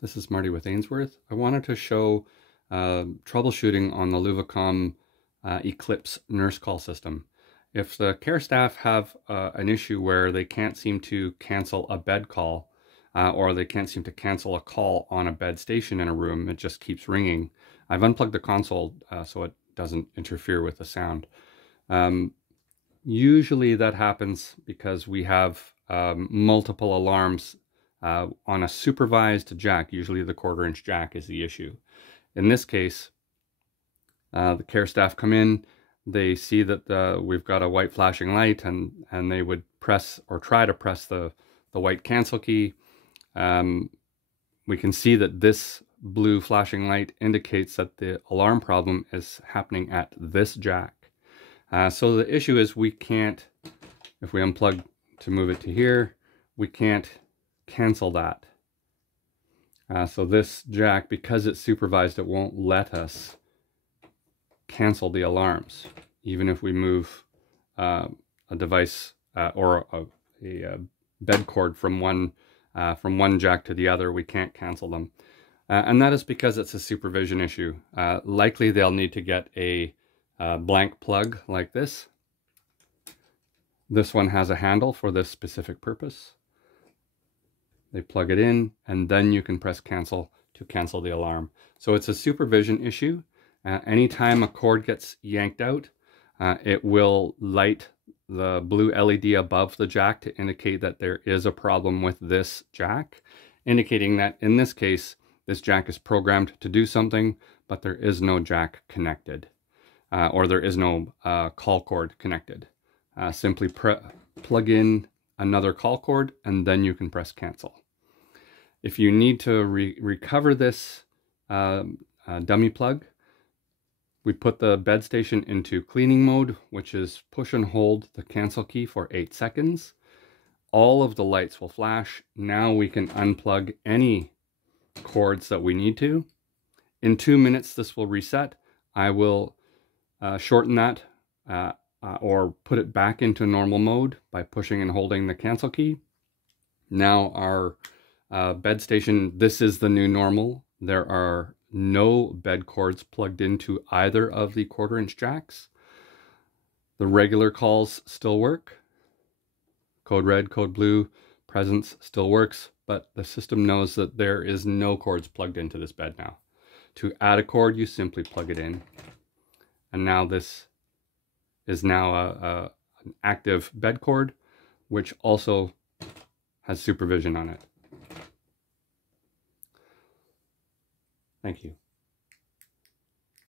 This is Marty with Ainsworth. I wanted to show troubleshooting on the Luvicom Eclipse nurse call system. If the care staff have an issue where they can't seem to cancel a bed call or they can't seem to cancel a call on a bed station in a room, it just keeps ringing. I've unplugged the console so it doesn't interfere with the sound. Usually that happens because we have multiple alarms on a supervised jack. Usually the 1/4 inch jack is the issue. In this case, the care staff come in, they see that we've got a white flashing light, and they would press or try to press the white cancel key. We can see that this blue flashing light indicates that the alarm problem is happening at this jack. So the issue is we can't, if we unplug to move it to here, we can't cancel that. So this jack, because it's supervised, it won't let us cancel the alarms. Even if we move a device or a bed cord from one jack to the other, we can't cancel them. And that is because it's a supervision issue. Likely they'll need to get a blank plug like this. This one has a handle for this specific purpose. They plug it in, and then you can press cancel to cancel the alarm. So it's a supervision issue. Anytime a cord gets yanked out, it will light the blue LED above the jack to indicate that there is a problem with this jack, indicating that in this case, this jack is programmed to do something, but there is no jack connected, or there is no call cord connected. Simply plug in another call cord, and then you can press cancel. If you need to recover this dummy plug, we put the bed station into cleaning mode, which is push and hold the cancel key for 8 seconds. All of the lights will flash. Now we can unplug any cords that we need to. In 2 minutes, this will reset. I will shorten that or put it back into normal mode by pushing and holding the cancel key. Now our bed station, this is the new normal. There are no bed cords plugged into either of the 1/4 inch jacks. The regular calls still work. Code red, code blue, presence still works, but the system knows that there is no cords plugged into this bed now. To add a cord, you simply plug it in. And now this is now an active bed cord, which also has supervision on it. Thank you.